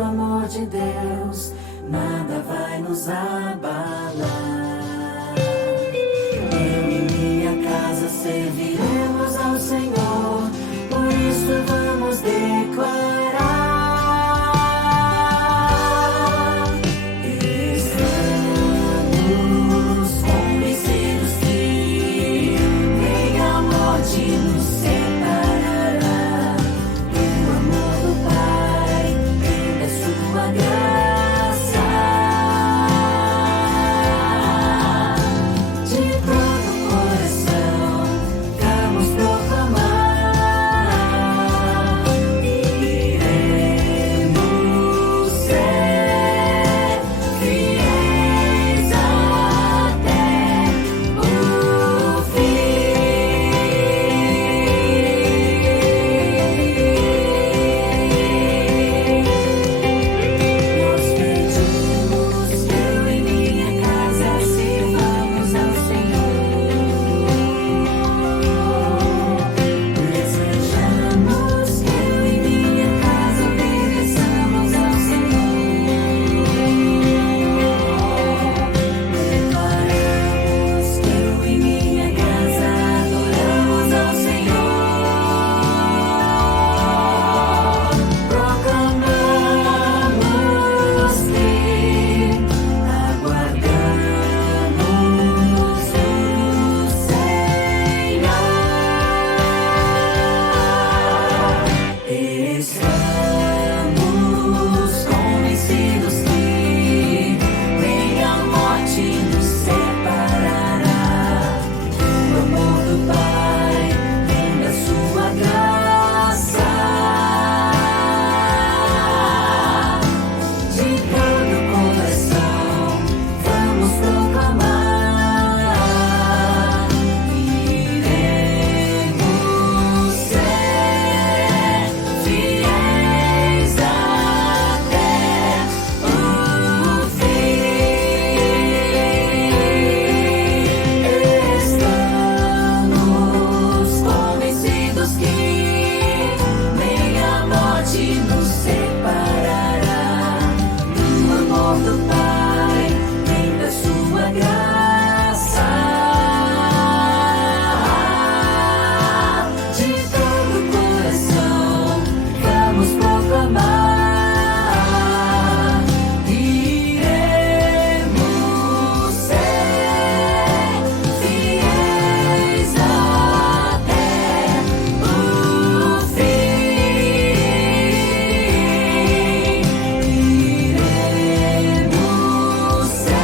do amor de Deus, nada vai nos abalar. Eu e minha casa serviremos ao Senhor, por isso vamos declarar. Estamos convencidos que nem a morte nos separará do amor do Pai e da sua graça. De todo o coração vamos proclamar, iremos ser fiéis até o Nós pedimos que eu e minha casa sirvamos ao Senhor. Desejamos que eu e minha casa obedeçamos ao Senhor. Declaramos que eu e minha casa adoramos ao Senhor. Proclamamos que aguardamos o Senhor. Estamos convencidos que nem a morte nos separará do amor do Pai nem da sua graça. De todo o coração vamos proclamar, iremos ser fiéis até o fim. Estamos convencidos que nem a morte nos separará do amor do Pai nem da sua graça. De todo o coração vamos proclamar, iremos ser fiéis até o fim. Iremos ser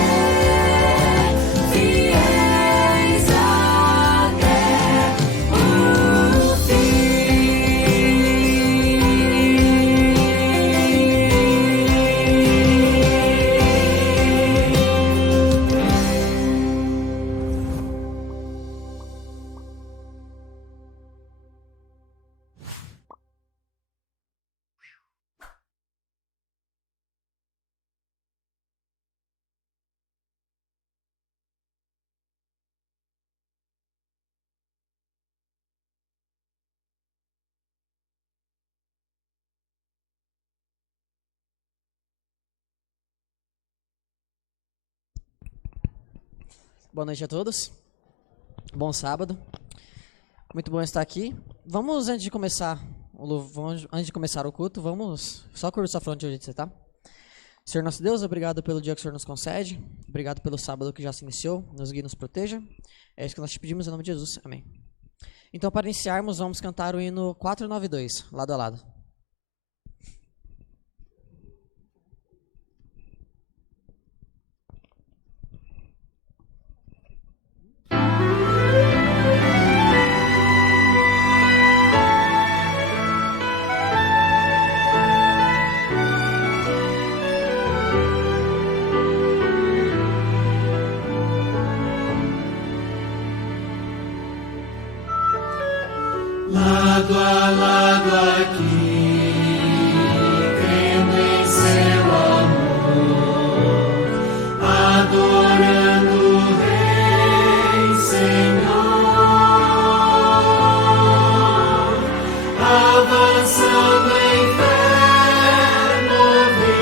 fiéis até o Boa noite a todos. Bom sábado. Muito bom estar aqui. Vamos, antes de começar o culto, vamos só curvar sua fronte onde você está. Senhor nosso Deus, obrigado pelo dia que o Senhor nos concede. Obrigado pelo sábado que já se iniciou. Nos guie e nos proteja. É isso que nós te pedimos em nome de Jesus. Amém. Então, para iniciarmos, vamos cantar o hino 492, lado a lado. Lado a lado aqui, crendo em seu amor, adorando o Rei Senhor, avançando em fé, movendo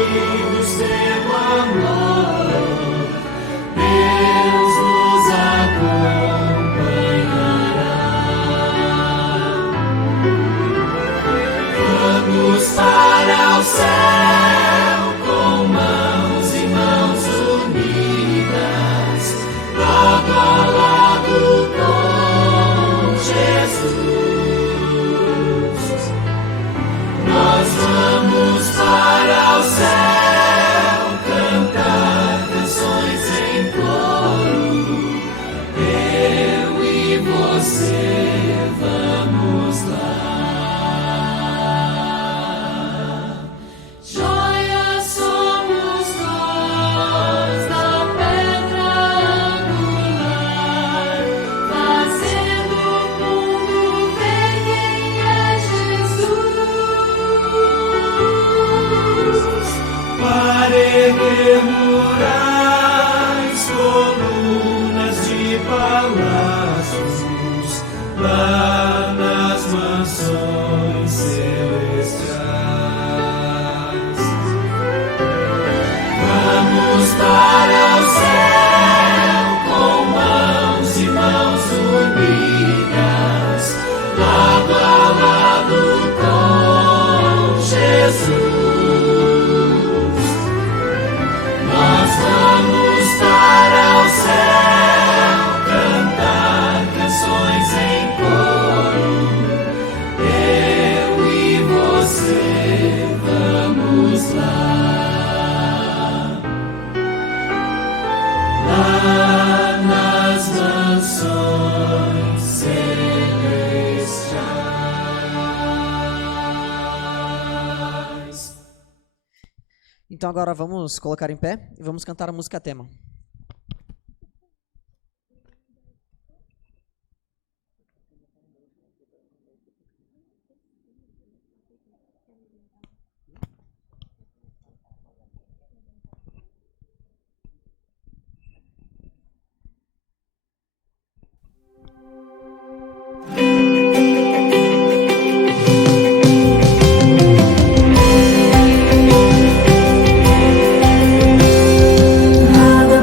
Murais, colunas de palácios, lá nas mansões celestiais. Vamos para o céu com mãos e mãos unidas, lado a lado com Jesus. Vamos para o céu cantar canções em coro. Eu e você vamos lá, lá nas mansões celestiais. Então agora vamos colocar em pé e vamos cantar a música tema. Nada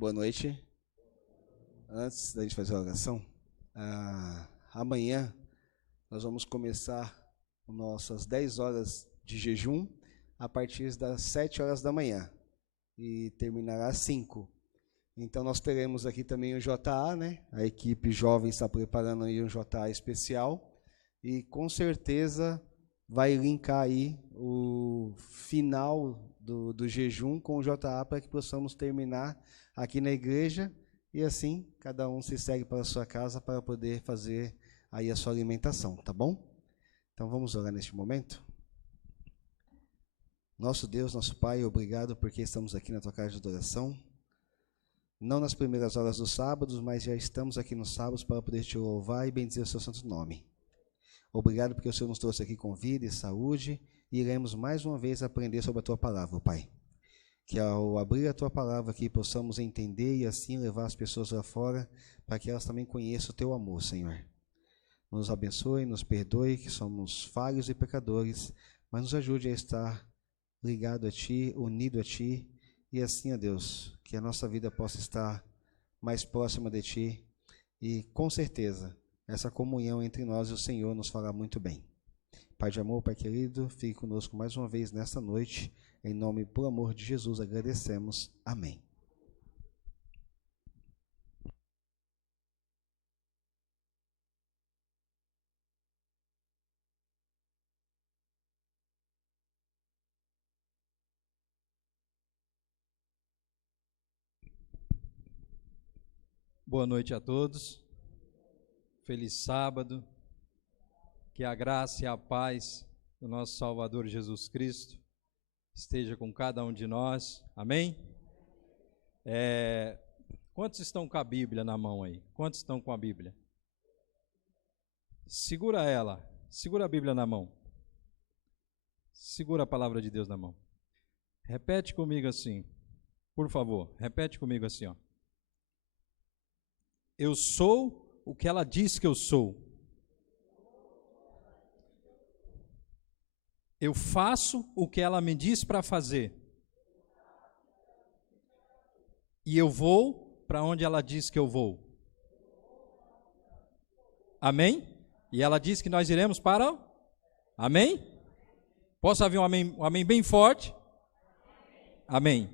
Boa noite. Antes da gente fazer a oração, amanhã nós vamos começar nossas 10 horas de jejum a partir das 7 horas da manhã e terminará às 5. Então nós teremos aqui também o JA, né? A equipe jovem está preparando aí um JA especial e com certeza vai linkar aí o final do jejum com o JA para que possamos terminar aqui na igreja e assim cada um se segue para a sua casa para poder fazer aí a sua alimentação, tá bom? Então vamos orar neste momento. Nosso Deus, nosso Pai, obrigado porque estamos aqui na tua casa de adoração. Não nas primeiras horas dos sábados, mas já estamos aqui nos sábados para poder te louvar e bendizer o seu santo nome. Obrigado porque o Senhor nos trouxe aqui com vida e saúde e iremos mais uma vez aprender sobre a tua palavra, Pai. Que ao abrir a tua palavra aqui possamos entender e assim levar as pessoas lá fora para que elas também conheçam o teu amor, Senhor. Nos abençoe, nos perdoe, que somos falhos e pecadores, mas nos ajude a estar ligado a Ti, unido a Ti, e assim, ó Deus, que a nossa vida possa estar mais próxima de Ti, e com certeza, essa comunhão entre nós e o Senhor nos fará muito bem. Pai de amor, Pai querido, fique conosco mais uma vez nesta noite, em nome, por amor de Jesus, agradecemos. Amém. Boa noite a todos, feliz sábado, que a graça e a paz do nosso Salvador Jesus Cristo esteja com cada um de nós, amém? Quantos estão com a Bíblia na mão aí? Quantos estão com a Bíblia? Segura ela, segura a Bíblia na mão, segura a palavra de Deus na mão. Repete comigo assim, por favor, repete comigo assim, ó. Eu sou o que ela diz que eu sou. Eu faço o que ela me diz para fazer. E eu vou para onde ela diz que eu vou. Amém? E ela diz que nós iremos para... Amém? Posso ouvir um amém bem forte? Amém.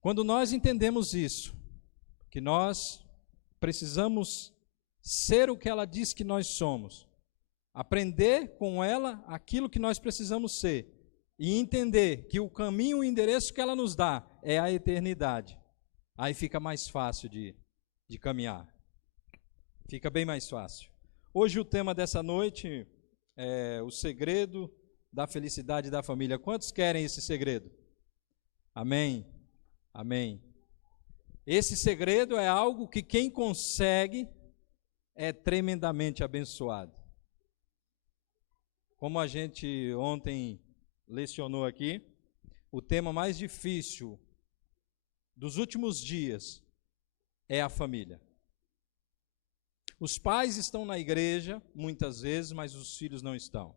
Quando nós entendemos isso, que nós precisamos ser o que ela diz que nós somos, aprender com ela aquilo que nós precisamos ser e entender que o caminho, o endereço que ela nos dá é a eternidade. Aí fica mais fácil de caminhar, fica bem mais fácil. Hoje o tema dessa noite é o segredo da felicidade da família. Quantos querem esse segredo? Amém, amém. Esse segredo é algo que quem consegue é tremendamente abençoado. Como a gente ontem lecionou aqui, o tema mais difícil dos últimos dias é a família. Os pais estão na igreja, muitas vezes, mas os filhos não estão.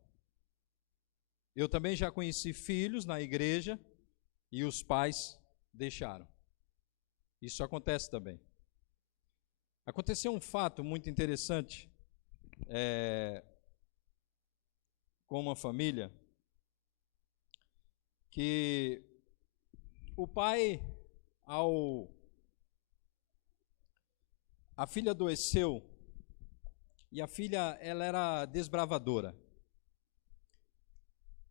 Eu também já conheci filhos na igreja e os pais deixaram. Isso acontece também. Aconteceu um fato muito interessante com uma família, que o pai, a filha adoeceu, e a filha, ela era desbravadora.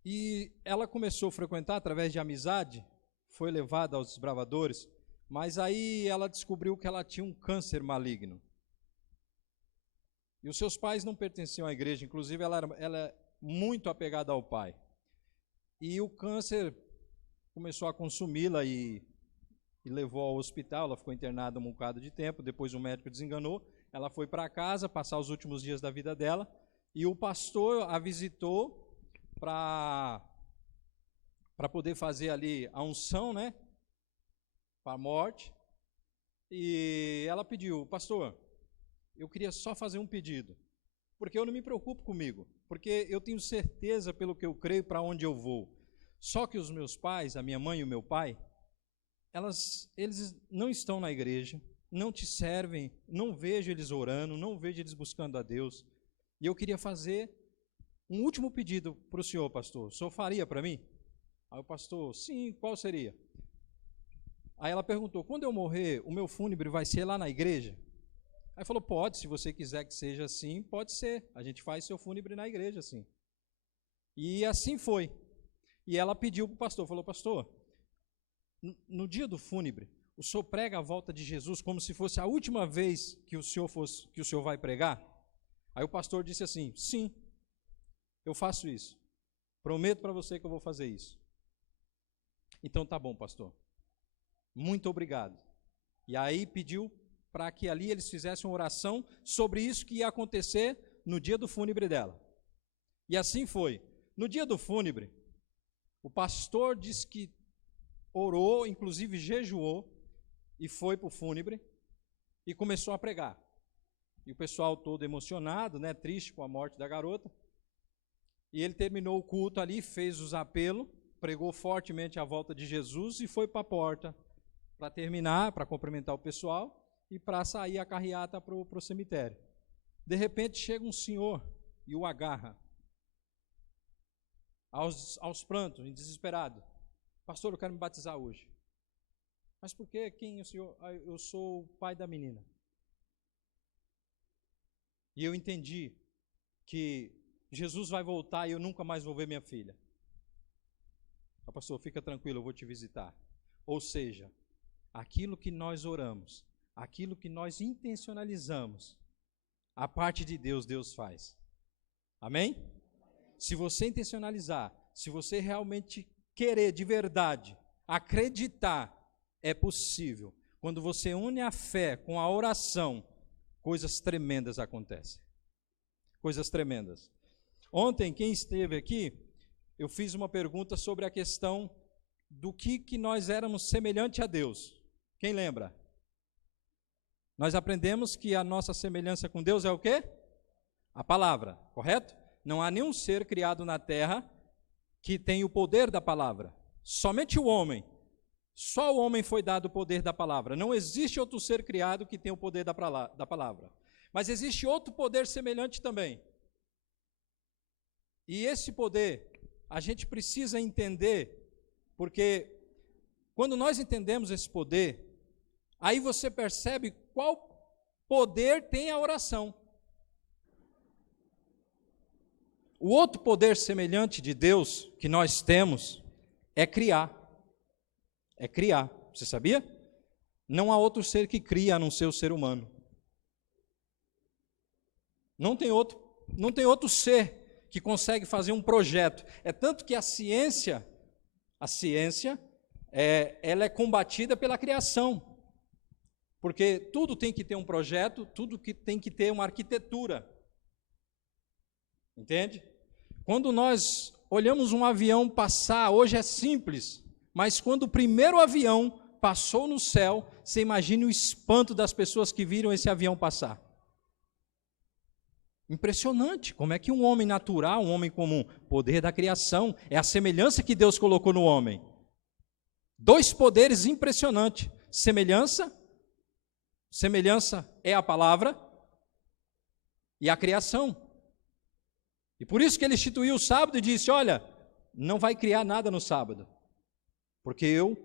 E ela começou a frequentar através de amizade, foi levada aos desbravadores, mas aí ela descobriu que ela tinha um câncer maligno. E os seus pais não pertenciam à igreja, inclusive ela é muito apegada ao pai. E o câncer começou a consumi-la e levou ao hospital. Ela ficou internada um bocado de tempo, depois o médico desenganou, ela foi para casa passar os últimos dias da vida dela, e o pastor a visitou para poder fazer ali a unção, né, para a morte. E ela pediu: pastor, eu queria só fazer um pedido, porque eu não me preocupo comigo, porque eu tenho certeza pelo que eu creio para onde eu vou. Só que os meus pais, a minha mãe e o meu pai, eles não estão na igreja, não te servem, não vejo eles orando, não vejo eles buscando a Deus. E eu queria fazer um último pedido para o senhor, pastor. O senhor faria para mim? Aí o pastor, sim, qual seria? Aí ela perguntou, quando eu morrer, o meu fúnebre vai ser lá na igreja? Aí falou, pode, se você quiser que seja assim, pode ser. A gente faz seu fúnebre na igreja, sim. E assim foi. E ela pediu para o pastor, falou, pastor, no dia do fúnebre, o senhor prega a volta de Jesus como se fosse a última vez que o senhor vai pregar? Aí o pastor disse assim, sim, eu faço isso. Prometo para você que eu vou fazer isso. Então tá bom, pastor. Muito obrigado. E aí pediu para que ali eles fizessem uma oração sobre isso que ia acontecer no dia do fúnebre dela. E assim foi. No dia do fúnebre, o pastor disse que orou, inclusive jejuou, e foi para o fúnebre e começou a pregar. E o pessoal todo emocionado, né, triste com a morte da garota. E ele terminou o culto ali, fez os apelos, pregou fortemente a volta de Jesus e foi para a porta para terminar, para cumprimentar o pessoal e para sair a carreata para o cemitério. De repente chega um senhor e o agarra, aos prantos, desesperado. Pastor, eu quero me batizar hoje. Mas por quê? Quem é o senhor? Ah, eu sou o pai da menina. E eu entendi que Jesus vai voltar e eu nunca mais vou ver minha filha. Ah, pastor, fica tranquilo, eu vou te visitar. Ou seja, aquilo que nós oramos, aquilo que nós intencionalizamos, a parte de Deus, Deus faz. Amém? Se você intencionalizar, se você realmente querer de verdade, acreditar, é possível. Quando você une a fé com a oração, coisas tremendas acontecem. Coisas tremendas. Ontem, quem esteve aqui, eu fiz uma pergunta sobre a questão do que nós éramos semelhante a Deus. Quem lembra? Nós aprendemos que a nossa semelhança com Deus é o quê? A palavra, correto? Não há nenhum ser criado na terra que tem o poder da palavra. Somente o homem. Só o homem foi dado o poder da palavra. Não existe outro ser criado que tenha o poder da palavra. Mas existe outro poder semelhante também. E esse poder, a gente precisa entender, porque quando nós entendemos esse poder, aí você percebe qual poder tem a oração. O outro poder semelhante de Deus que nós temos é criar. É criar. Você sabia? Não há outro ser que cria a não ser o ser humano. Não tem outro ser que consegue fazer um projeto. É tanto que a ciência, ela é combatida pela criação. Porque tudo tem que ter um projeto, tudo que tem que ter uma arquitetura. Entende? Quando nós olhamos um avião passar, hoje é simples, mas quando o primeiro avião passou no céu, você imagine o espanto das pessoas que viram esse avião passar. Impressionante, como é que um homem natural, um homem comum, poder da criação, é a semelhança que Deus colocou no homem. Dois poderes impressionantes, semelhança é a palavra e a criação. E por isso que ele instituiu o sábado e disse, olha, não vai criar nada no sábado, porque eu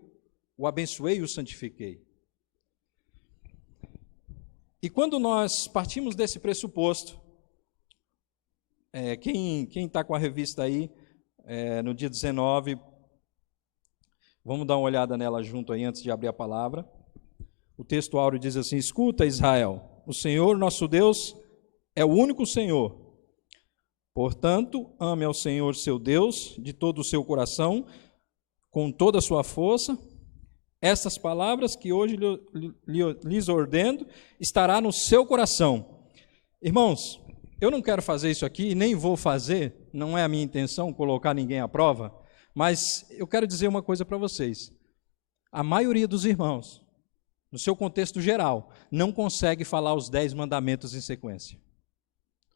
o abençoei e o santifiquei. E quando nós partimos desse pressuposto, quem está com a revista aí, no dia 19, vamos dar uma olhada nela junto aí antes de abrir a palavra. O texto áureo diz assim, escuta Israel, o Senhor nosso Deus é o único Senhor. Portanto, ame ao Senhor seu Deus de todo o seu coração, com toda a sua força. Estas palavras que hoje lhes ordeno estará no seu coração. Irmãos, eu não quero fazer isso aqui, nem vou fazer, não é a minha intenção colocar ninguém à prova, mas eu quero dizer uma coisa para vocês. A maioria dos irmãos, no seu contexto geral, não consegue falar os 10 mandamentos em sequência.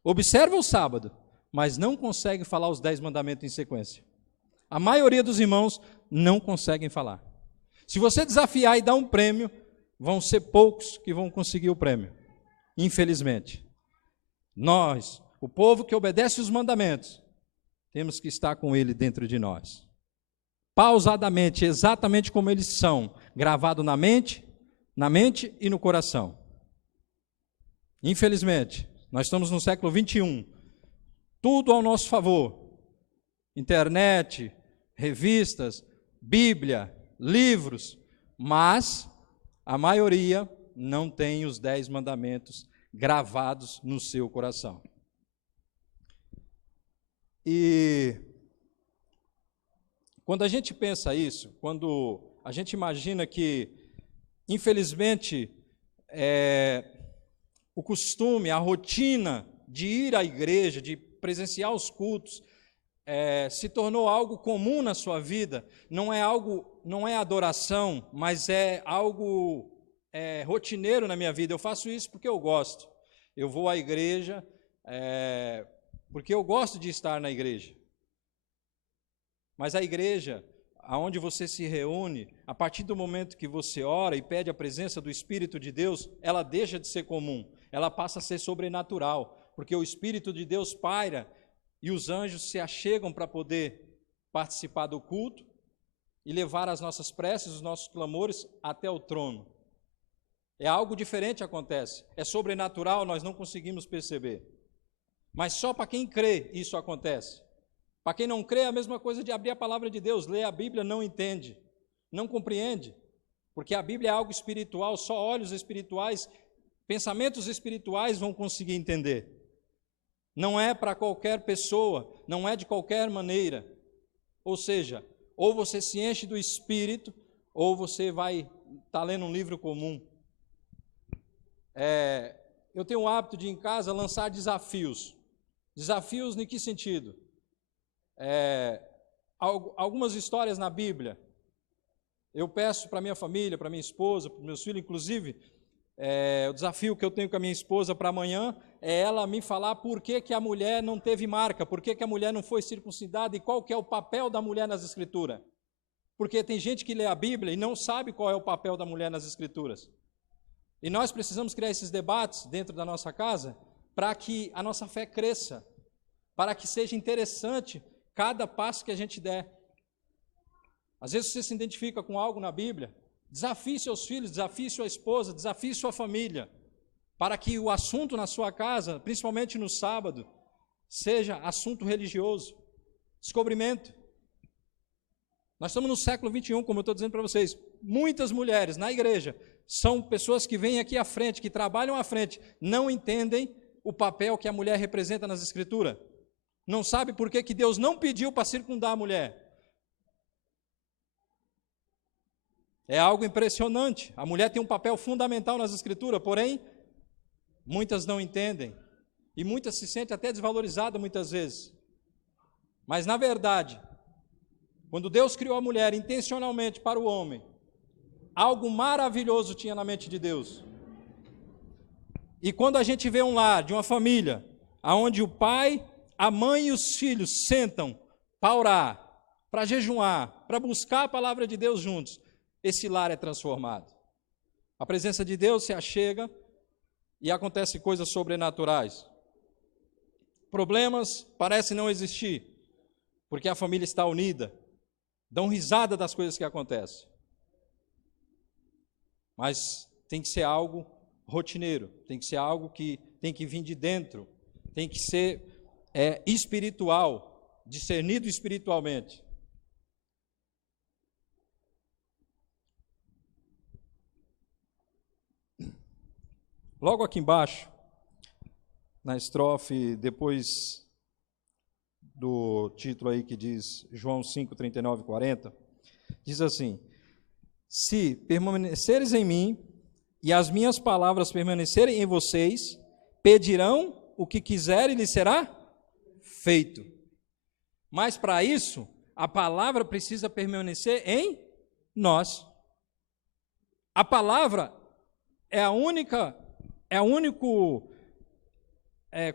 Observa o sábado, mas não consegue falar os 10 mandamentos em sequência. A maioria dos irmãos não conseguem falar. Se você desafiar e dar um prêmio, vão ser poucos que vão conseguir o prêmio, infelizmente. Nós, o povo que obedece os mandamentos, temos que estar com ele dentro de nós. Pausadamente, exatamente como eles são, gravado na mente e no coração. Infelizmente, nós estamos no século 21, tudo ao nosso favor. Internet, revistas, Bíblia, livros, mas a maioria não tem os 10 mandamentos gravados no seu coração. E quando a gente pensa isso, quando a gente imagina que, infelizmente, o costume, a rotina de ir à igreja, de presenciar os cultos, se tornou algo comum na sua vida, não é adoração, mas é algo rotineiro na minha vida. Eu faço isso porque eu gosto. Eu vou à igreja porque eu gosto de estar na igreja. Mas a igreja, aonde você se reúne, a partir do momento que você ora e pede a presença do Espírito de Deus, ela deixa de ser comum, ela passa a ser sobrenatural, porque o Espírito de Deus paira e os anjos se achegam para poder participar do culto e levar as nossas preces, os nossos clamores até o trono. É algo diferente acontece, é sobrenatural, nós não conseguimos perceber. Mas só para quem crê isso acontece. Para quem não crê, é a mesma coisa de abrir a palavra de Deus, ler a Bíblia, não entende, não compreende, porque a Bíblia é algo espiritual, só olhos espirituais, pensamentos espirituais vão conseguir entender. Não é para qualquer pessoa, não é de qualquer maneira. Ou seja, ou você se enche do Espírito, ou você vai estar lendo um livro comum. Eu tenho o hábito de, em casa, lançar desafios. Desafios em que sentido? Algumas histórias na Bíblia. Eu peço para minha família, para minha esposa, para meus filhos, inclusive, o desafio que eu tenho com a minha esposa para amanhã é ela me falar por que a mulher não teve marca, por que a mulher não foi circuncidada e qual que é o papel da mulher nas Escrituras. Porque tem gente que lê a Bíblia e não sabe qual é o papel da mulher nas Escrituras. E nós precisamos criar esses debates dentro da nossa casa para que a nossa fé cresça, para que seja interessante cada passo que a gente der. Às vezes você se identifica com algo na Bíblia, desafie seus filhos, desafie sua esposa, desafie sua família, para que o assunto na sua casa, principalmente no sábado, seja assunto religioso, descobrimento. Nós estamos no século 21, como eu estou dizendo para vocês, muitas mulheres na igreja são pessoas que vêm aqui à frente, que trabalham à frente, não entendem o papel que a mulher representa nas Escrituras. Não sabe por que Deus não pediu para circundar a mulher. É algo impressionante. A mulher tem um papel fundamental nas Escrituras, porém, muitas não entendem. E muitas se sentem até desvalorizadas muitas vezes. Mas, na verdade, quando Deus criou a mulher intencionalmente para o homem, algo maravilhoso tinha na mente de Deus. E quando a gente vê um lar de uma família, onde o pai, a mãe e os filhos sentam para orar, para jejuar, para buscar a palavra de Deus juntos, esse lar é transformado. A presença de Deus se achega e acontecem coisas sobrenaturais. Problemas parecem não existir, porque a família está unida, dão risada das coisas que acontecem. Mas tem que ser algo rotineiro, tem que ser algo que tem que vir de dentro, tem que ser espiritual, discernido espiritualmente. Logo aqui embaixo, na estrofe, depois do título aí que diz João 5, 39 e 40, diz assim: se permaneceres em mim e as minhas palavras permanecerem em vocês, pedirão o que quiserem e lhes será feito. Mas para isso, a palavra precisa permanecer em nós. A palavra é o único,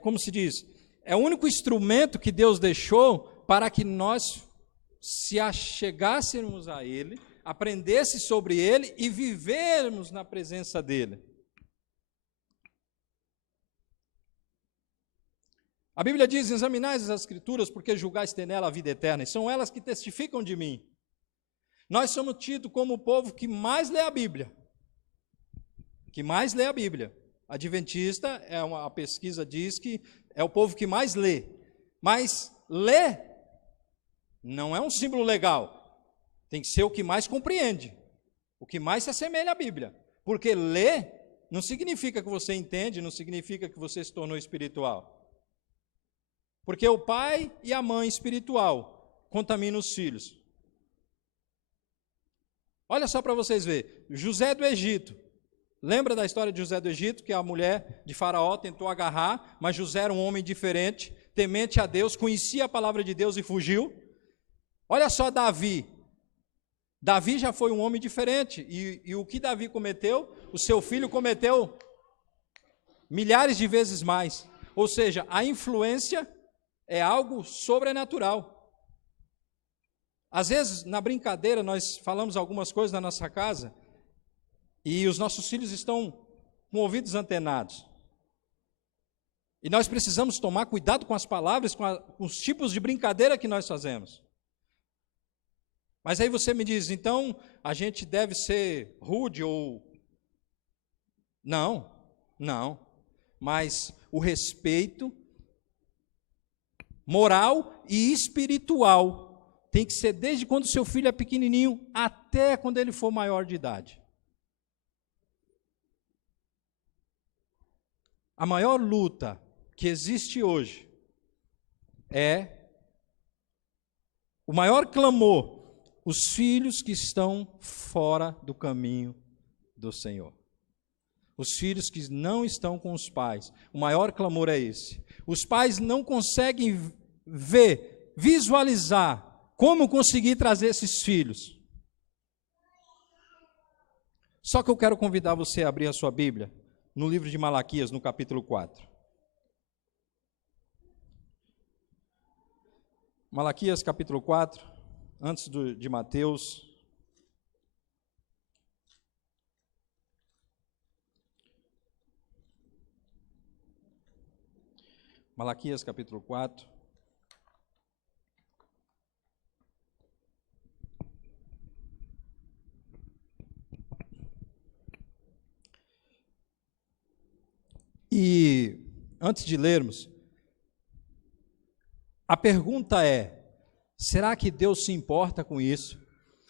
como se diz, é o único instrumento que Deus deixou para que nós se achegássemos a Ele, aprendesse sobre ele e vivermos na presença dele. A Bíblia diz: examinais as Escrituras, porque julgais ter nela a vida eterna, e são elas que testificam de mim. Nós somos tidos como o povo que mais lê a Bíblia. Que mais lê a Bíblia. Adventista, a pesquisa diz que é o povo que mais lê. Mas ler não é um símbolo legal. Tem que ser o que mais compreende. O que mais se assemelha à Bíblia. Porque ler não significa que você entende, não significa que você se tornou espiritual. Porque o pai e a mãe espiritual contaminam os filhos. Olha só para vocês verem. José do Egito. Lembra da história de José do Egito, que a mulher de Faraó tentou agarrar, mas José era um homem diferente, temente a Deus, conhecia a palavra de Deus e fugiu? Olha só Davi. Davi já foi um homem diferente. E o que Davi cometeu, o seu filho cometeu milhares de vezes mais. Ou seja, a influência é algo sobrenatural. Às vezes, na brincadeira, nós falamos algumas coisas na nossa casa e os nossos filhos estão com ouvidos antenados. E nós precisamos tomar cuidado com as palavras, com os tipos de brincadeira que nós fazemos. Mas aí você me diz, então a gente deve ser rude ou... Não. Mas o respeito moral e espiritual tem que ser desde quando seu filho é pequenininho até quando ele for maior de idade. A maior luta que existe hoje é o maior clamor, os filhos que estão fora do caminho do Senhor. Os filhos que não estão com os pais. O maior clamor é esse. Os pais não conseguem visualizar como conseguir trazer esses filhos. Só que eu quero convidar você a abrir a sua Bíblia no livro de Malaquias, no capítulo 4. Malaquias, capítulo 4, antes de Mateus. Malaquias, capítulo 4. E, antes de lermos, a pergunta é, será que Deus se importa com isso?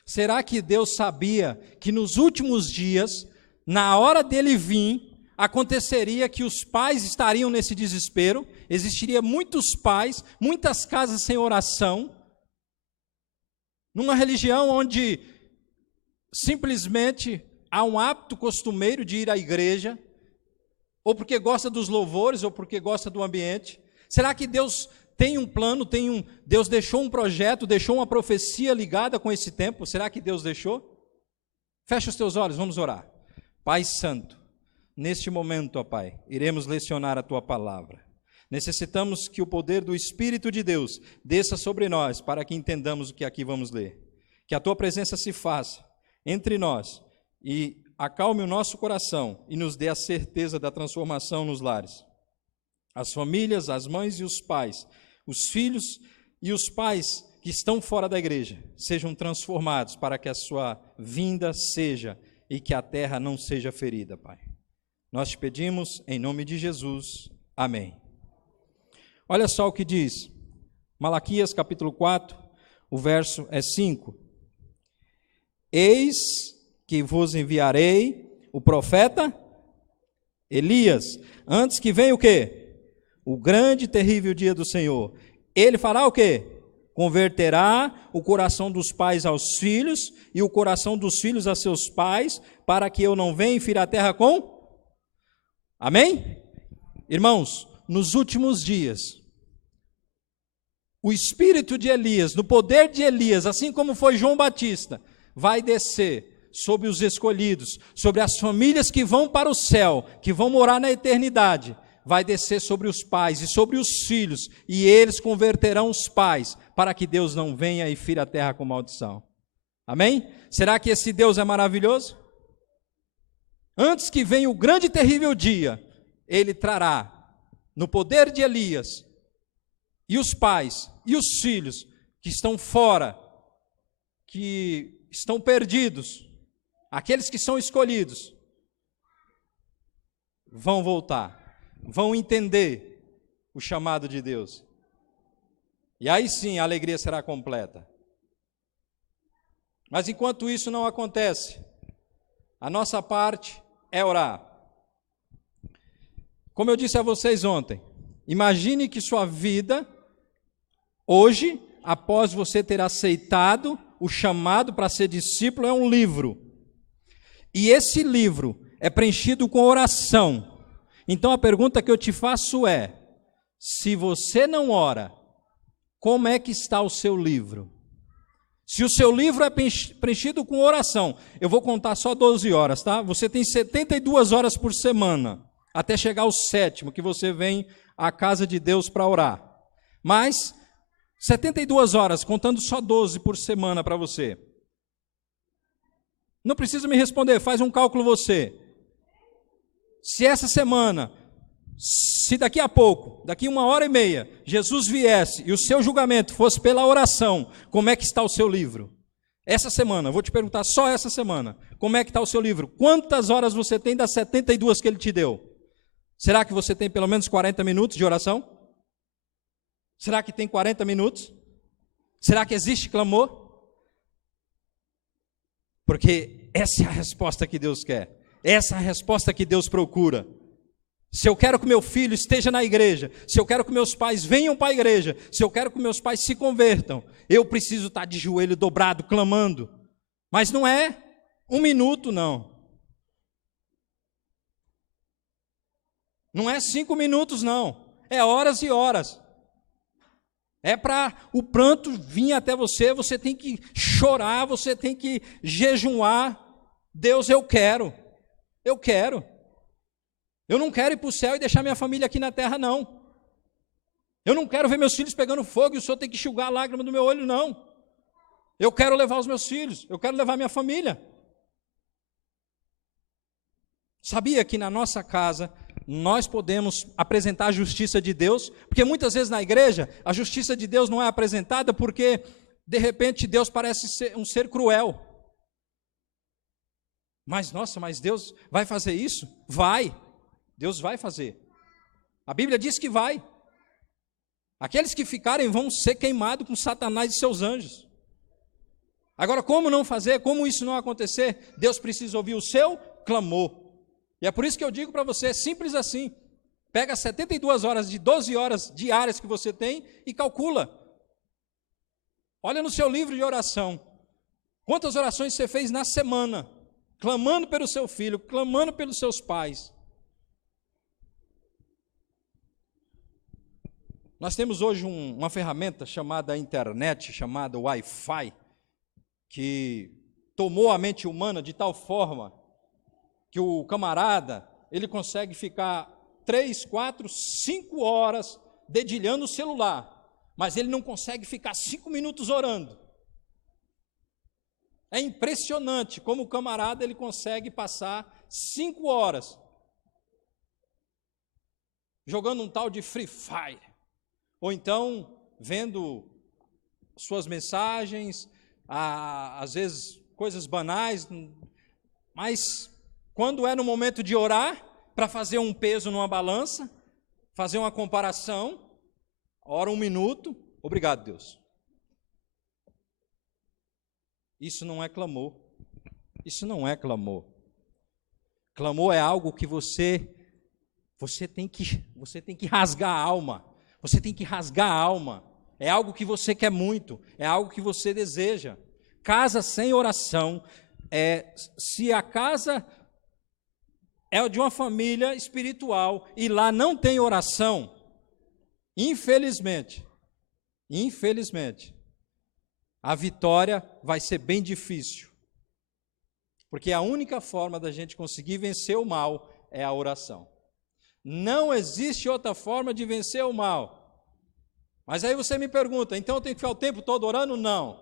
Será que Deus sabia que nos últimos dias, na hora dele vir, aconteceria que os pais estariam nesse desespero, existiria muitos pais, muitas casas sem oração, numa religião onde simplesmente há um hábito costumeiro de ir à igreja, ou porque gosta dos louvores, ou porque gosta do ambiente. Será que Deus tem um plano, Deus deixou um projeto, deixou uma profecia ligada com esse tempo? Será que Deus deixou? Fecha os teus olhos, vamos orar. Pai Santo, neste momento, ó Pai, iremos lecionar a Tua palavra. Necessitamos que o poder do Espírito de Deus desça sobre nós, para que entendamos o que aqui vamos ler. Que a Tua presença se faça entre nós e acalme o nosso coração e nos dê a certeza da transformação nos lares. As famílias, as mães e os pais, os filhos e os pais que estão fora da igreja, sejam transformados para que a sua vinda seja e que a terra não seja ferida, Pai. Nós te pedimos em nome de Jesus. Amém. Olha só o que diz Malaquias capítulo 4, o verso é 5. Eis que vos enviarei o profeta Elias, antes que venha o quê? O grande e terrível dia do Senhor. Ele fará o quê? Converterá o coração dos pais aos filhos e o coração dos filhos a seus pais, para que eu não venha e fira a terra com... Amém? Irmãos, nos últimos dias, o espírito de Elias, no poder de Elias, assim como foi João Batista, vai descer sobre os escolhidos, sobre as famílias que vão para o céu, que vão morar na eternidade, vai descer sobre os pais e sobre os filhos, e eles converterão os pais, para que Deus não venha e fira a terra com maldição. Amém? Será que esse Deus é maravilhoso? Antes que venha o grande e terrível dia, Ele trará, no poder de Elias, e os pais e os filhos que estão fora, que estão perdidos, aqueles que são escolhidos, vão voltar, vão entender o chamado de Deus. E aí sim a alegria será completa. Mas enquanto isso não acontece, a nossa parte é orar. Como eu disse a vocês ontem, imagine que sua vida, hoje, após você ter aceitado o chamado para ser discípulo, é um livro. E esse livro é preenchido com oração. Então a pergunta que eu te faço é: se você não ora, como é que está o seu livro? Se o seu livro é preenchido com oração, eu vou contar só 12 horas, tá? Você tem 72 horas por semana, até chegar ao 7º, que você vem à casa de Deus para orar. Mas 72 horas, contando só 12 por semana para você. Não precisa me responder, faz um cálculo você. Se essa semana, se daqui a pouco, daqui 1h30, Jesus viesse e o seu julgamento fosse pela oração, como é que está o seu livro? Essa semana, eu vou te perguntar só essa semana, como é que está o seu livro? Quantas horas você tem das 72 que ele te deu? Será que você tem pelo menos 40 minutos de oração? Será que tem 40 minutos? Será que existe clamor? Porque essa é a resposta que Deus quer. Essa é a resposta que Deus procura. Se eu quero que meu filho esteja na igreja, se eu quero que meus pais venham para a igreja, se eu quero que meus pais se convertam, eu preciso estar de joelho dobrado, clamando. Mas não é 1 minuto, não. Não é 5 minutos, não. É horas e horas. É para o pranto vir até você, você tem que chorar, você tem que jejuar. Deus, eu quero. Eu quero. Eu não quero ir para o céu e deixar minha família aqui na terra, não. Eu não quero ver meus filhos pegando fogo e o Senhor tem que enxugar a lágrima do meu olho, não. Eu quero levar os meus filhos, eu quero levar minha família. Sabia que na nossa casa nós podemos apresentar a justiça de Deus? Porque muitas vezes na igreja a justiça de Deus não é apresentada porque, de repente, Deus parece ser um ser cruel. Mas, nossa, mas Deus vai fazer isso? Vai. Deus vai fazer. A Bíblia diz que vai. Aqueles que ficarem vão ser queimados com Satanás e seus anjos. Agora, como não fazer? Como isso não acontecer? Deus precisa ouvir o seu clamor. E é por isso que eu digo para você, simples assim. Pega 72 horas de 12 horas diárias que você tem e calcula. Olha no seu livro de oração. Quantas orações você fez na semana? Clamando pelo seu filho, clamando pelos seus pais. Nós temos hoje uma ferramenta chamada internet, chamada Wi-Fi, que tomou a mente humana de tal forma que o camarada, ele consegue ficar 3, 4, 5 horas dedilhando o celular, mas ele não consegue ficar 5 minutos orando. É impressionante como o camarada ele consegue passar 5 horas jogando um tal de Free Fire, ou então vendo suas mensagens, às vezes coisas banais, mas quando é no momento de orar, para fazer um peso numa balança, fazer uma comparação, ora 1 minuto, obrigado Deus. Isso não é clamor. Isso não é clamor. Clamor é algo que você tem que rasgar a alma. Você tem que rasgar a alma. É algo que você quer muito, é algo que você deseja. Casa sem oração, se a casa é de uma família espiritual e lá não tem oração, infelizmente, a vitória vai ser bem difícil. Porque a única forma da gente conseguir vencer o mal é a oração. Não existe outra forma de vencer o mal. Mas aí você me pergunta, então eu tenho que ficar o tempo todo orando? Não.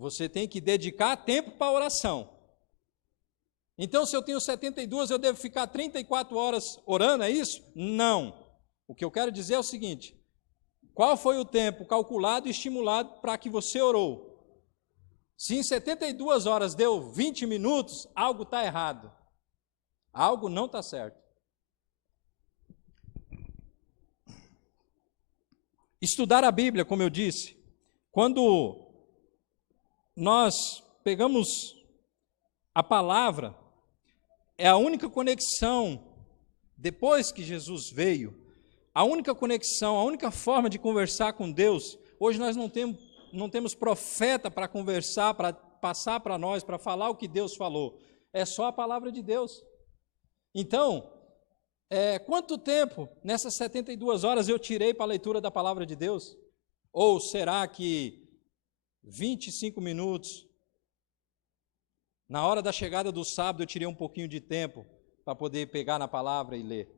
Você tem que dedicar tempo para a oração. Então, se eu tenho 72, eu devo ficar 34 horas orando, é isso? Não. O que eu quero dizer é o seguinte: qual foi o tempo calculado e estimulado para que você orou? Se em 72 horas deu 20 minutos, algo está errado. Algo não está certo. Estudar a Bíblia, como eu disse, quando nós pegamos a palavra, é a única conexão, depois que Jesus veio, a única conexão, a única forma de conversar com Deus. Hoje nós não temos profeta para conversar, para passar para nós, para falar o que Deus falou. É só a palavra de Deus. Então, quanto tempo nessas 72 horas eu tirei para a leitura da palavra de Deus? Ou será que 25 minutos, na hora da chegada do sábado, eu tirei um pouquinho de tempo para poder pegar na palavra e ler?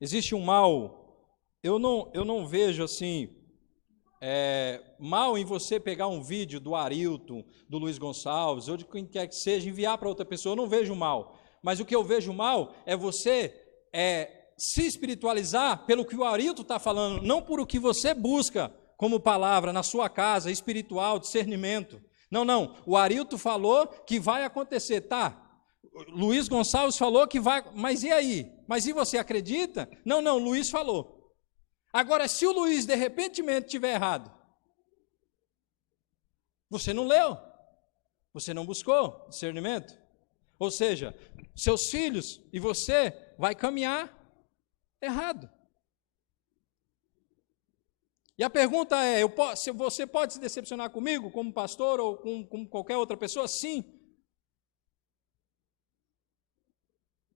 Existe um mal, eu não vejo assim, mal em você pegar um vídeo do Arilton, do Luiz Gonçalves, ou de quem quer que seja, enviar para outra pessoa, eu não vejo mal. Mas o que eu vejo mal é você se espiritualizar pelo que o Arilton está falando, não por o que você busca como palavra na sua casa, espiritual, discernimento. Não, o Arilton falou que vai acontecer, tá? Luiz Gonçalves falou que vai, mas e aí? Mas e você acredita? Não, Luiz falou. Agora, se o Luiz de repente estiver errado, você não leu, você não buscou discernimento. Ou seja, seus filhos e você vai caminhar errado. E a pergunta é, você pode se decepcionar comigo, como pastor, ou com qualquer outra pessoa? Sim.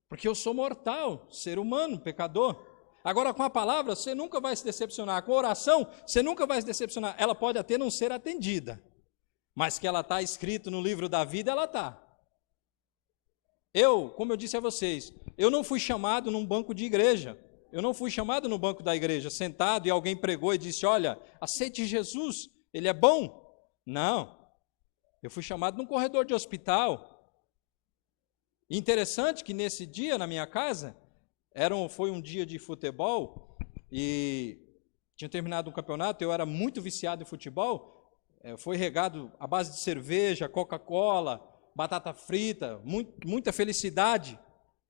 Porque eu sou mortal, ser humano, pecador. Agora, com a palavra, você nunca vai se decepcionar. Com a oração, você nunca vai se decepcionar. Ela pode até não ser atendida, mas que ela está escrita no livro da vida, ela está. Como eu disse a vocês, eu não fui chamado num banco de igreja. Eu não fui chamado no banco da igreja, sentado, e alguém pregou e disse, olha, aceite Jesus, ele é bom. Não, eu fui chamado num corredor de hospital. Interessante que nesse dia, na minha casa, foi um dia de futebol, e tinha terminado um campeonato, eu era muito viciado em futebol, foi regado à base de cerveja, Coca-Cola, batata frita, muita felicidade,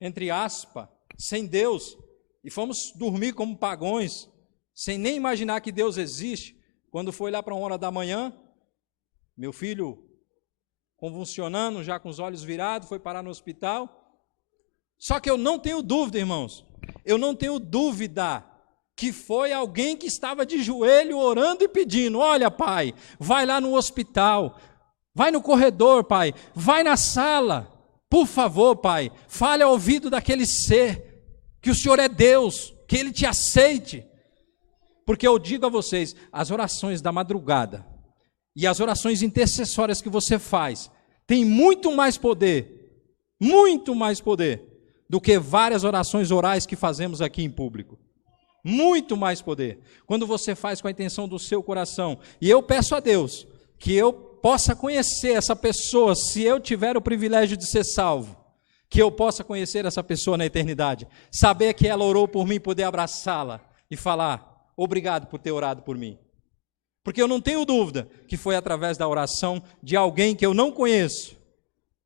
entre aspas, sem Deus. E fomos dormir como pagões, sem nem imaginar que Deus existe. Quando foi lá para 1 hora da manhã, meu filho, convulsionando, já com os olhos virados, foi parar no hospital. Só que eu não tenho dúvida, irmãos, eu não tenho dúvida que foi alguém que estava de joelho orando e pedindo, olha, pai, vai lá no hospital, vai no corredor, pai, vai na sala, por favor, pai, fale ao ouvido daquele ser, que o Senhor é Deus, que Ele te aceite. Porque eu digo a vocês, as orações da madrugada e as orações intercessórias que você faz, têm muito mais poder do que várias orações orais que fazemos aqui em público. Muito mais poder. Quando você faz com a intenção do seu coração. E eu peço a Deus que eu possa conhecer essa pessoa, se eu tiver o privilégio de ser salvo, que eu possa conhecer essa pessoa na eternidade, saber que ela orou por mim, poder abraçá-la e falar, obrigado por ter orado por mim. Porque eu não tenho dúvida que foi através da oração de alguém que eu não conheço,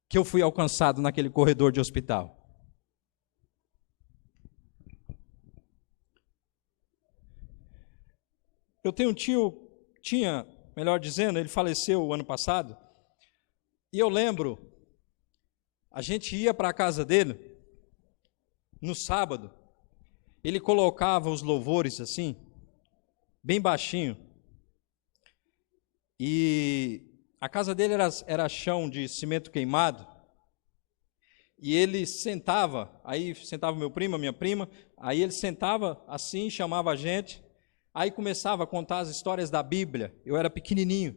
que eu fui alcançado naquele corredor de hospital. Eu tenho um tio, melhor dizendo, ele faleceu o ano passado, e eu lembro, a gente ia para a casa dele, no sábado, ele colocava os louvores assim, bem baixinho, e a casa dele era chão de cimento queimado, e ele sentava, aí sentava meu primo, minha prima, aí ele sentava assim, chamava a gente, aí começava a contar as histórias da Bíblia, eu era pequenininho,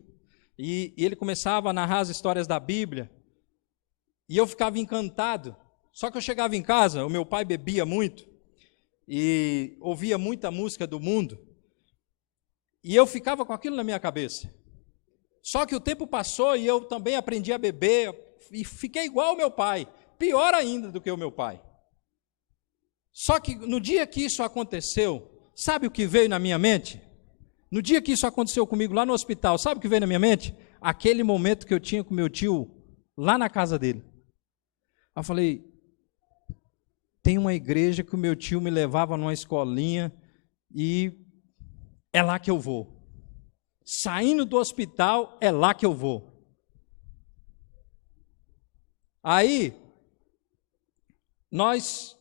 e ele começava a narrar as histórias da Bíblia, e eu ficava encantado. Só que eu chegava em casa, o meu pai bebia muito, e ouvia muita música do mundo, E eu ficava com aquilo na minha cabeça. Só que o tempo passou e eu também aprendi a beber e fiquei igual ao meu pai, pior ainda do que o meu pai. Só que no dia que isso aconteceu, sabe o que veio na minha mente? No dia que isso aconteceu comigo lá no hospital, sabe o que veio na minha mente? Aquele momento que eu tinha com meu tio lá na casa dele. Eu falei, tem uma igreja que o meu tio me levava numa escolinha e é lá que eu vou. Saindo do hospital, é lá que eu vou. Aí, nós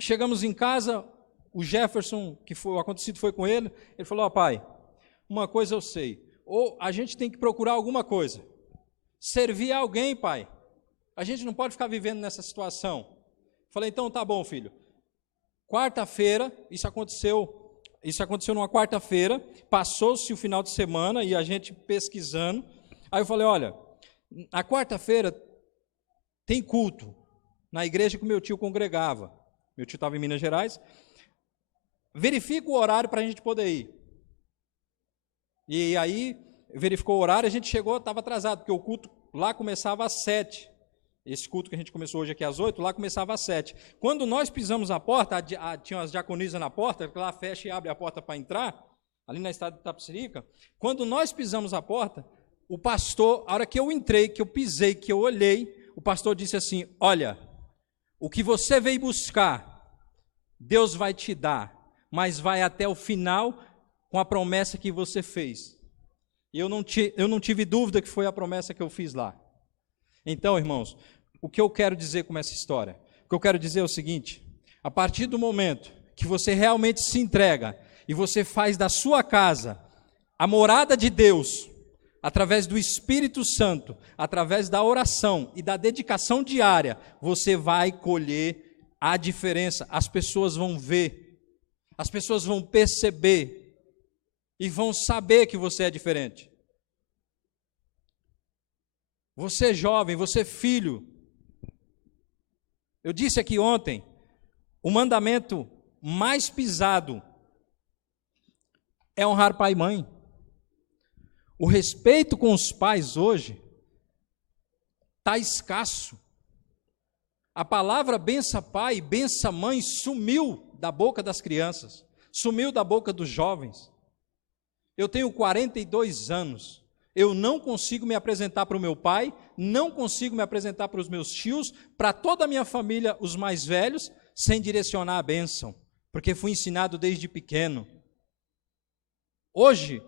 chegamos em casa, o Jefferson, que foi, o acontecido foi com ele falou, ó pai, uma coisa eu sei, ou a gente tem que procurar alguma coisa, servir a alguém, pai, a gente não pode ficar vivendo nessa situação. Falei, então tá bom, filho. Quarta-feira, isso aconteceu numa quarta-feira, passou-se o final de semana e a gente pesquisando, aí eu falei, olha, na quarta-feira tem culto na igreja que o meu tio congregava. Meu tio estava em Minas Gerais. Verifica o horário para a gente poder ir. E aí, verificou o horário, a gente chegou, estava atrasado, porque o culto lá começava às 7. Esse culto que a gente começou hoje aqui às 8, lá começava às 7. Quando nós pisamos a porta, tinha as diaconisas na porta, lá fecha e abre a porta para entrar, ali na estrada de Itapecerica. Quando nós pisamos a porta, o pastor, a hora que eu entrei, que eu pisei, que eu olhei, o pastor disse assim, olha, o que você veio buscar, Deus vai te dar, mas vai até o final com a promessa que você fez. E eu não tive dúvida que foi a promessa que eu fiz lá. Então, irmãos, o que eu quero dizer com essa história? O que eu quero dizer é o seguinte, a partir do momento que você realmente se entrega e você faz da sua casa a morada de Deus, através do Espírito Santo, através da oração e da dedicação diária, você vai colher a diferença. As pessoas vão ver, as pessoas vão perceber e vão saber que você é diferente. Você jovem, você filho, eu disse aqui ontem, o mandamento mais pisado é honrar pai e mãe. O respeito com os pais hoje está escasso. A palavra bença pai, bença mãe sumiu da boca das crianças, sumiu da boca dos jovens. Eu tenho 42 anos, eu não consigo me apresentar para o meu pai, não consigo me apresentar para os meus tios, para toda a minha família, os mais velhos, sem direcionar a bênção, porque fui ensinado desde pequeno. Hoje,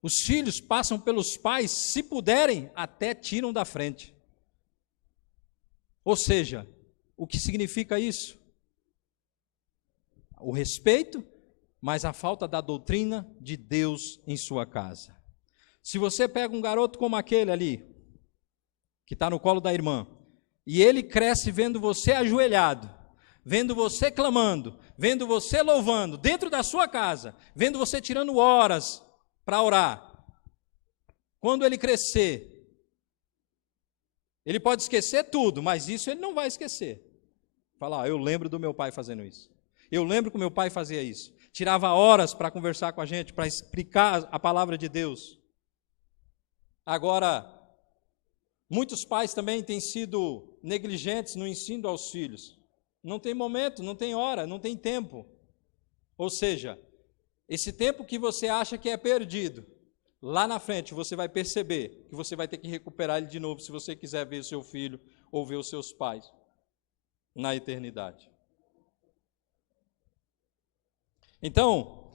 os filhos passam pelos pais, se puderem, até tiram da frente. Ou seja, o que significa isso? O respeito, mas a falta da doutrina de Deus em sua casa. Se você pega um garoto como aquele ali, que está no colo da irmã, e ele cresce vendo você ajoelhado, vendo você clamando, vendo você louvando, dentro da sua casa, vendo você tirando horas para orar. Quando ele crescer, ele pode esquecer tudo, mas isso ele não vai esquecer. Falar, eu lembro do meu pai fazendo isso. Eu lembro que o meu pai fazia isso. Tirava horas para conversar com a gente, para explicar a palavra de Deus. Agora, muitos pais também têm sido negligentes no ensino aos filhos. Não tem momento, não tem hora, não tem tempo. Ou seja, esse tempo que você acha que é perdido, lá na frente você vai perceber que você vai ter que recuperar ele de novo se você quiser ver o seu filho ou ver os seus pais na eternidade. Então,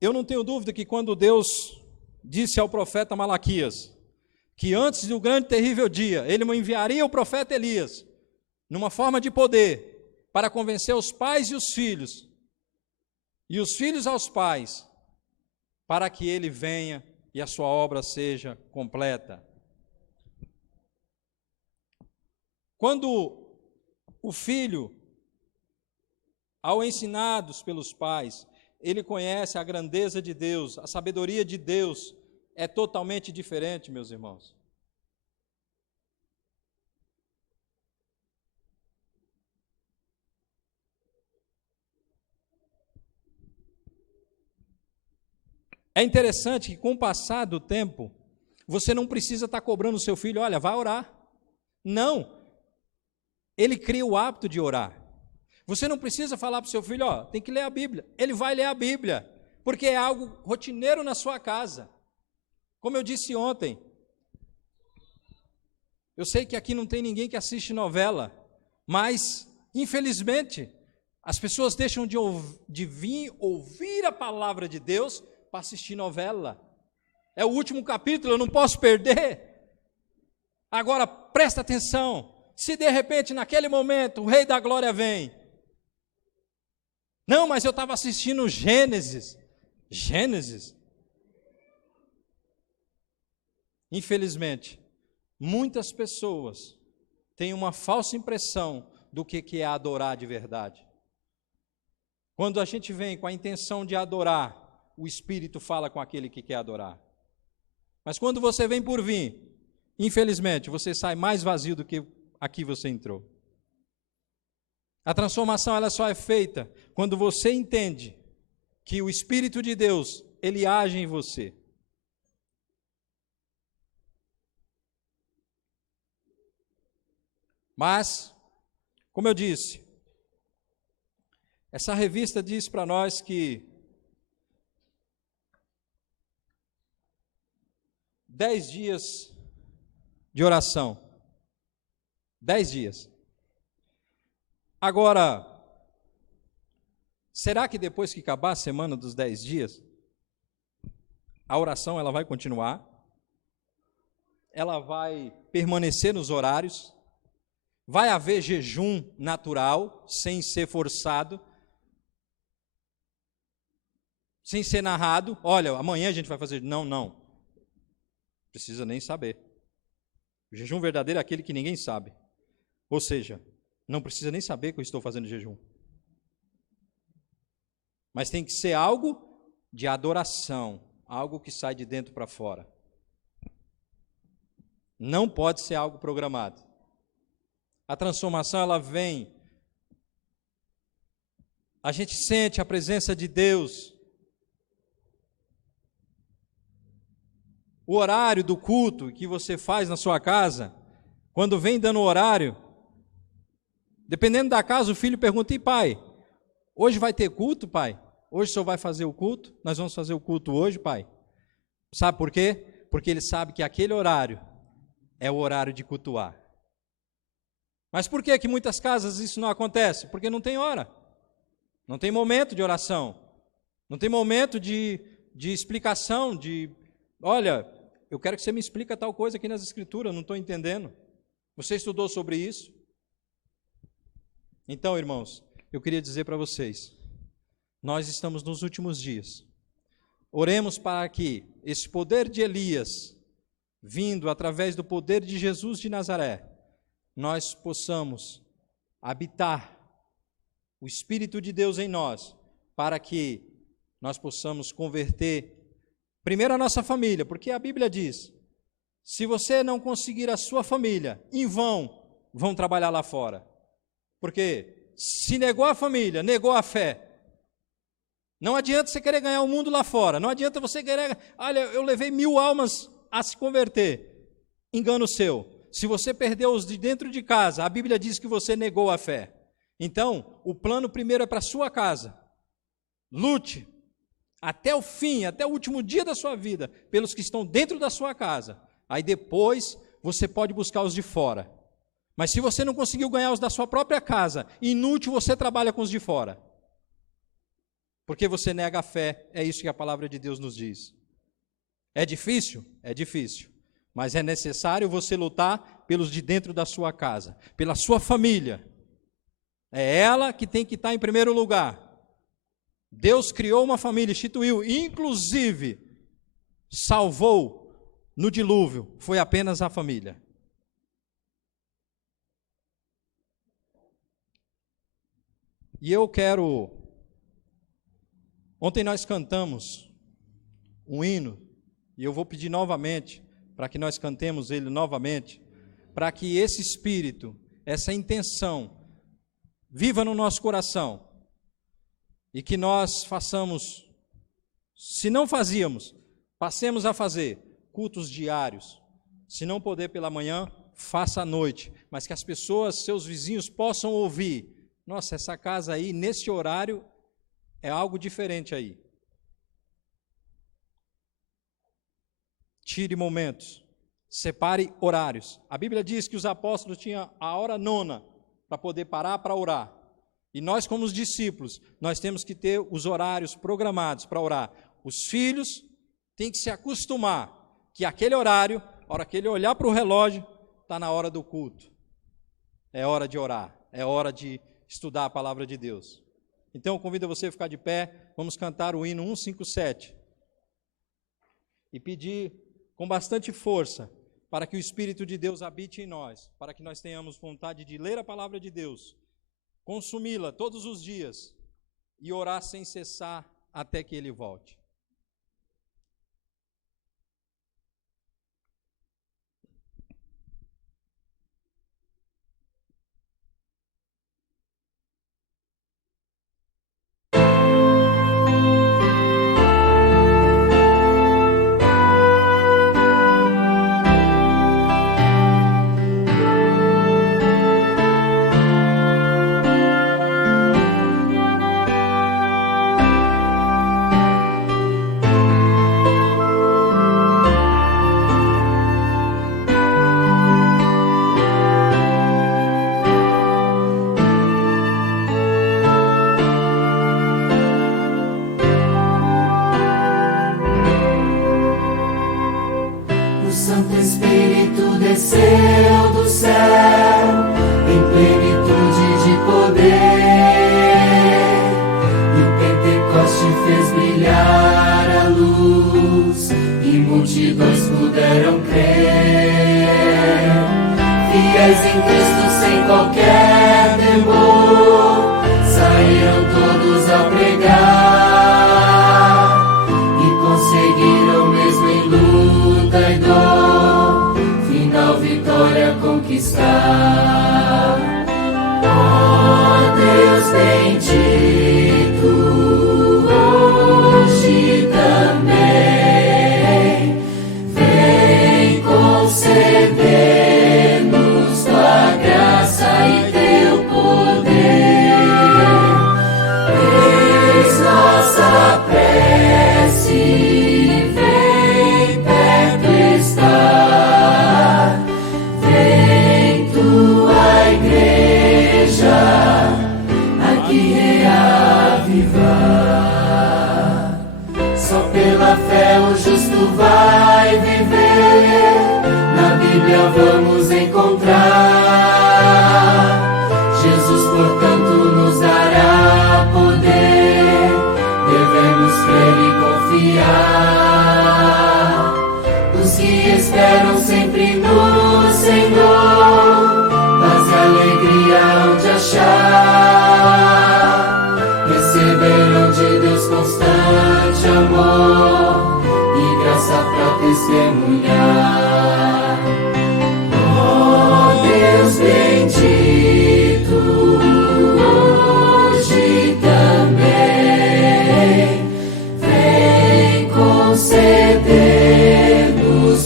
eu não tenho dúvida que quando Deus disse ao profeta Malaquias que antes do grande e terrível dia, ele enviaria o profeta Elias numa forma de poder para convencer os pais e os filhos aos pais, para que ele venha e a sua obra seja completa. Quando o filho, ao ensinados pelos pais, ele conhece a grandeza de Deus, a sabedoria de Deus, é totalmente diferente, meus irmãos. É interessante que com o passar do tempo, você não precisa estar cobrando o seu filho, olha, vai orar. Não. Ele cria o hábito de orar. Você não precisa falar para o seu filho, ó, tem que ler a Bíblia. Ele vai ler a Bíblia, porque é algo rotineiro na sua casa. Como eu disse ontem, eu sei que aqui não tem ninguém que assiste novela, mas, infelizmente, as pessoas deixam de vir ouvir a palavra de Deus para assistir novela. É o último capítulo, eu não posso perder. Agora, presta atenção, se de repente, naquele momento, o Rei da Glória vem. Não, mas eu estava assistindo Gênesis. Gênesis? Infelizmente, muitas pessoas têm uma falsa impressão do que é adorar de verdade. Quando a gente vem com a intenção de adorar, o Espírito fala com aquele que quer adorar. Mas quando você vem por vir, infelizmente, você sai mais vazio do que aqui você entrou. A transformação ela só é feita quando você entende que o Espírito de Deus, ele age em você. Mas, como eu disse, essa revista diz para nós que 10 dias de oração. 10 dias. Agora, será que depois que acabar a semana dos 10 dias, a oração ela vai continuar? Ela vai permanecer nos horários? Vai haver jejum natural, sem ser forçado? Sem ser narrado? Olha, amanhã a gente vai fazer. Não. Precisa nem saber. O jejum verdadeiro é aquele que ninguém sabe. Ou seja, não precisa nem saber que eu estou fazendo jejum. Mas tem que ser algo de adoração, algo que sai de dentro para fora. Não pode ser algo programado. A transformação, ela vem. A gente sente a presença de Deus. O horário do culto que você faz na sua casa, quando vem dando o horário, dependendo da casa, o filho pergunta, e pai, hoje vai ter culto, pai? Hoje o senhor vai fazer o culto? Nós vamos fazer o culto hoje, pai? Sabe por quê? Porque ele sabe que aquele horário é o horário de cultuar. Mas por que muitas casas isso não acontece? Porque não tem hora, não tem momento de oração, não tem momento de explicação, olha, eu quero que você me explique tal coisa aqui nas Escrituras, eu não estou entendendo. Você estudou sobre isso? Então, irmãos, eu queria dizer para vocês, nós estamos nos últimos dias. Oremos para que esse poder de Elias, vindo através do poder de Jesus de Nazaré, nós possamos habitar o Espírito de Deus em nós, para que nós possamos converter primeiro a nossa família, porque a Bíblia diz, se você não conseguir a sua família, em vão trabalhar lá fora. Porque se negou a família, negou a fé. Não adianta você querer ganhar o mundo lá fora, não adianta você querer, olha, eu levei 1000 almas a se converter. Engano seu. Se você perdeu os de dentro de casa, a Bíblia diz que você negou a fé. Então, o plano primeiro é para a sua casa. Lute até o fim, até o último dia da sua vida, pelos que estão dentro da sua casa. Aí depois, você pode buscar os de fora. Mas se você não conseguiu ganhar os da sua própria casa, inútil você trabalha com os de fora. Porque você nega a fé, é isso que a palavra de Deus nos diz. É difícil? É difícil. Mas é necessário você lutar pelos de dentro da sua casa, pela sua família. É ela que tem que estar em primeiro lugar. Deus criou uma família, instituiu, inclusive salvou no dilúvio, foi apenas a família. E eu quero... Ontem nós cantamos um hino, e eu vou pedir novamente, para que nós cantemos ele novamente, para que esse espírito, essa intenção, viva no nosso coração, e que nós façamos Se não fazíamos, passemos a fazer cultos diários. Se não poder pela manhã, faça à noite. Mas que as pessoas, seus vizinhos, possam ouvir. Nossa, essa casa aí, nesse horário, é algo diferente aí. Tire momentos. Separe horários. A Bíblia diz que os apóstolos tinham a hora nona para poder parar para orar. E nós, como os discípulos, nós temos que ter os horários programados para orar. Os filhos têm que se acostumar que aquele horário, a hora que ele olhar para o relógio, está na hora do culto. É hora de orar, é hora de estudar a palavra de Deus. Então eu convido você a ficar de pé, vamos cantar o hino 157. E pedir com bastante força para que o Espírito de Deus habite em nós, para que nós tenhamos vontade de ler a palavra de Deus, consumi-la todos os dias e orar sem cessar até que Ele volte. O Santo Espírito desceu do céu em plenitude de poder, e o Pentecoste fez brilhar a luz, e multidões puderam crer. Fiéis em Cristo sem qualquer temor, saíram todos a pregar, e conseguiram mesmo em luta e dor, final vitória conquistar. Ó Deus bendito, hoje também vem conceder-nos tua graça e teu poder. Eis nossa prece, vem perto estar, vem tua igreja aqui reavivar. Só pela fé o justo vai viver, na Bíblia vamos encontrar. Jesus, portanto, nos dará poder, devemos crer e confiar. Os que esperam sempre no Senhor, paz e alegria onde achar, receberão de Deus constante amor e graça pra testemunhar. Ó Deus bendito, hoje também vem conceder-nos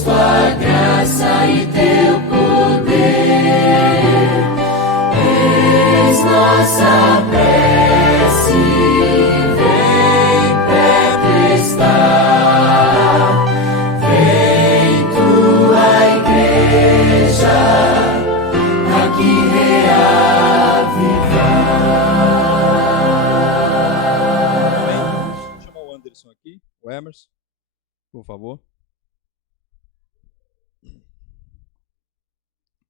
tua graça e teu poder. Eis nossa prece, vem perto estar, vem tua igreja aqui reavivar. Vou chamar o Anderson aqui, o Emerson, por favor.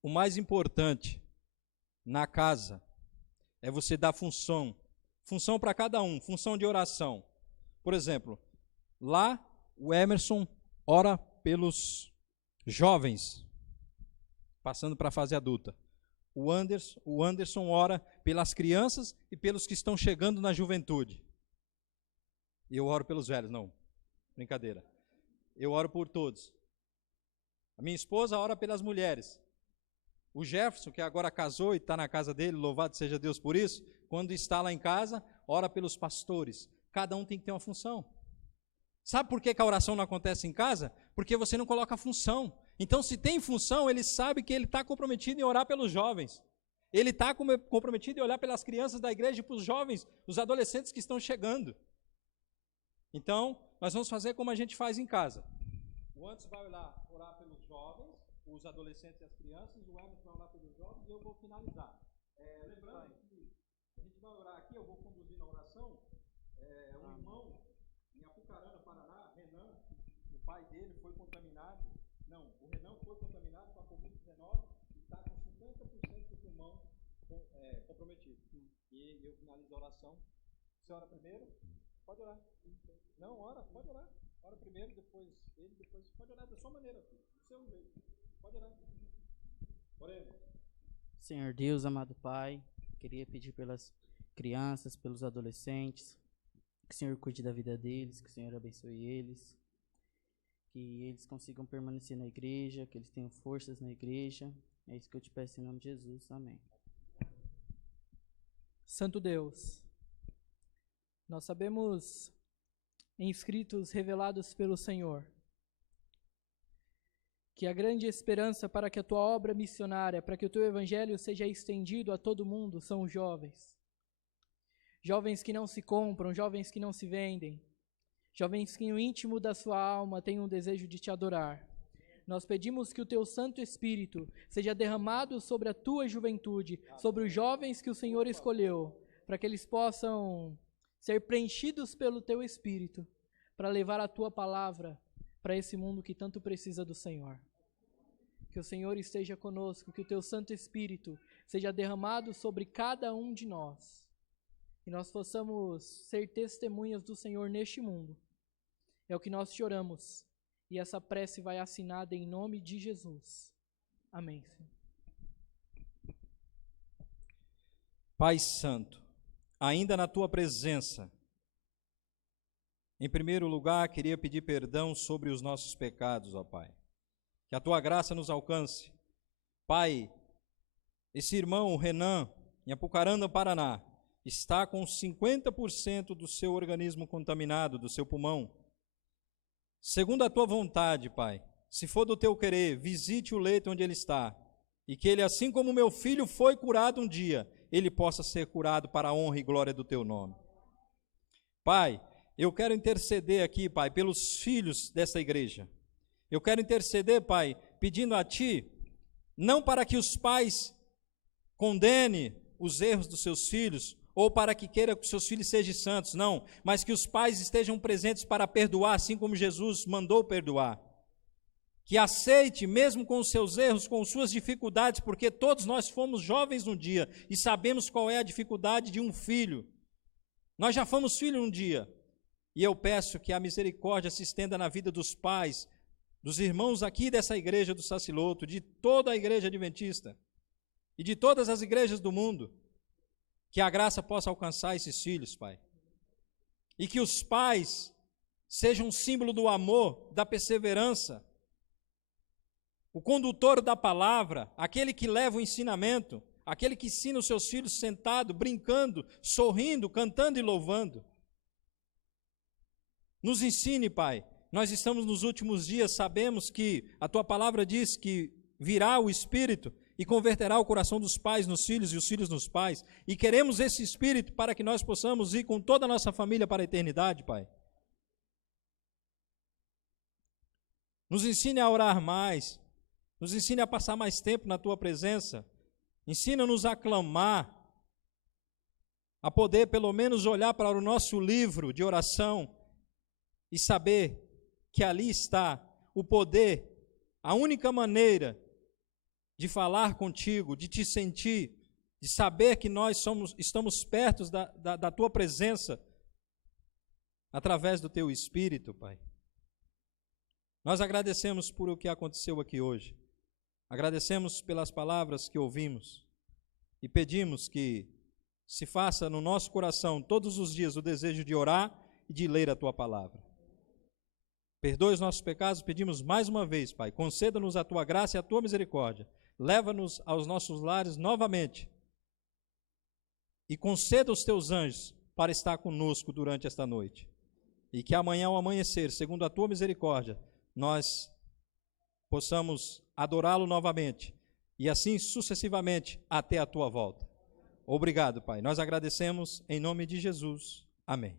O mais importante na casa é você dar função para cada um, função de oração. Por exemplo, lá o Emerson ora pelos jovens, passando para a fase adulta. O Anderson ora pelas crianças e pelos que estão chegando na juventude. E eu oro pelos velhos, não, brincadeira. Eu oro por todos. A minha esposa ora pelas mulheres. O Jefferson, que agora casou e está na casa dele, louvado seja Deus por isso, quando está lá em casa, ora pelos pastores. Cada um tem que ter uma função. Sabe por que a oração não acontece em casa? Porque você não coloca função. Então, se tem função, ele sabe que ele está comprometido em orar pelos jovens. Ele está comprometido em olhar pelas crianças da igreja e para os jovens, os adolescentes que estão chegando. Então, nós vamos fazer como a gente faz em casa. O Antes vai orar pelos jovens, os adolescentes e as crianças, o Emerson vai orar pelos jovens e eu vou finalizar. Lembrando que a gente vai orar aqui, eu vou conduzir na oração, um irmão em Apucarana, Paraná, Renan, o pai dele foi contaminado, o Renan foi contaminado com a Covid-19 e está com 50% do pulmão comprometido. E eu finalizo a oração. Você ora primeiro? Pode orar. Não, ora, pode orar. Ora primeiro, depois ele, depois pode orar da sua maneira, filho, do seu jeito. Pode orar. Oremos. Senhor Deus, amado Pai, queria pedir pelas crianças, pelos adolescentes, que o Senhor cuide da vida deles, que o Senhor abençoe eles, que eles consigam permanecer na igreja, que eles tenham forças na igreja. É isso que eu te peço em nome de Jesus. Amém. Santo Deus, nós sabemos em escritos revelados pelo Senhor que a grande esperança para que a tua obra missionária, para que o teu evangelho seja estendido a todo mundo são os jovens. Jovens que não se compram, jovens que não se vendem, jovens que no íntimo da sua alma têm um desejo de te adorar. Nós pedimos que o teu Santo Espírito seja derramado sobre a tua juventude, sobre os jovens que o Senhor escolheu, para que eles possam ser preenchidos pelo teu Espírito, para levar a tua palavra para esse mundo que tanto precisa do Senhor. Que o Senhor esteja conosco, que o teu Santo Espírito seja derramado sobre cada um de nós, e nós possamos ser testemunhas do Senhor neste mundo. É o que nós te oramos, e essa prece vai assinada em nome de Jesus. Amém, Senhor. Pai Santo, ainda na tua presença, em primeiro lugar, queria pedir perdão sobre os nossos pecados, ó Pai. Que a tua graça nos alcance. Pai, esse irmão, o Renan, em Apucarana, Paraná, está com 50% do seu organismo contaminado, do seu pulmão. Segundo a tua vontade, Pai, se for do teu querer, visite o leito onde ele está, e que ele, assim como meu filho foi curado um dia, ele possa ser curado para a honra e glória do teu nome. Pai, eu quero interceder aqui, Pai, pelos filhos dessa igreja. Eu quero interceder, Pai, pedindo a Ti, não para que os pais condenem os erros dos seus filhos, ou para que queira que os seus filhos sejam santos, não, mas que os pais estejam presentes para perdoar, assim como Jesus mandou perdoar. Que aceite, mesmo com os seus erros, com suas dificuldades, porque todos nós fomos jovens um dia, e sabemos qual é a dificuldade de um filho. Nós já fomos filhos um dia, e eu peço que a misericórdia se estenda na vida dos pais, dos irmãos aqui dessa igreja do Saciloto, de toda a igreja adventista e de todas as igrejas do mundo, que a graça possa alcançar esses filhos, Pai. E que os pais sejam um símbolo do amor, da perseverança, o condutor da palavra, aquele que leva o ensinamento, aquele que ensina os seus filhos sentado, brincando, sorrindo, cantando e louvando. Nos ensine, Pai. Nós estamos nos últimos dias, sabemos que a Tua palavra diz que virá o Espírito e converterá o coração dos pais nos filhos e os filhos nos pais. E queremos esse Espírito para que nós possamos ir com toda a nossa família para a eternidade, Pai. Nos ensine a orar mais, nos ensine a passar mais tempo na Tua presença, ensina-nos a clamar, a poder pelo menos olhar para o nosso livro de oração e saber que ali está o poder, a única maneira de falar contigo, de te sentir, de saber que nós estamos perto da Tua presença, através do Teu Espírito, Pai. Nós agradecemos por o que aconteceu aqui hoje, agradecemos pelas palavras que ouvimos e pedimos que se faça no nosso coração todos os dias o desejo de orar e de ler a Tua palavra. Perdoe os nossos pecados, pedimos mais uma vez, Pai, conceda-nos a Tua graça e a Tua misericórdia, leva-nos aos nossos lares novamente e conceda os Teus anjos para estar conosco durante esta noite. e que amanhã ao amanhecer, segundo a tua misericórdia, nós possamos adorá-lo novamente e assim sucessivamente até a tua volta. Obrigado, Pai. Nós agradecemos em nome de Jesus. Amém.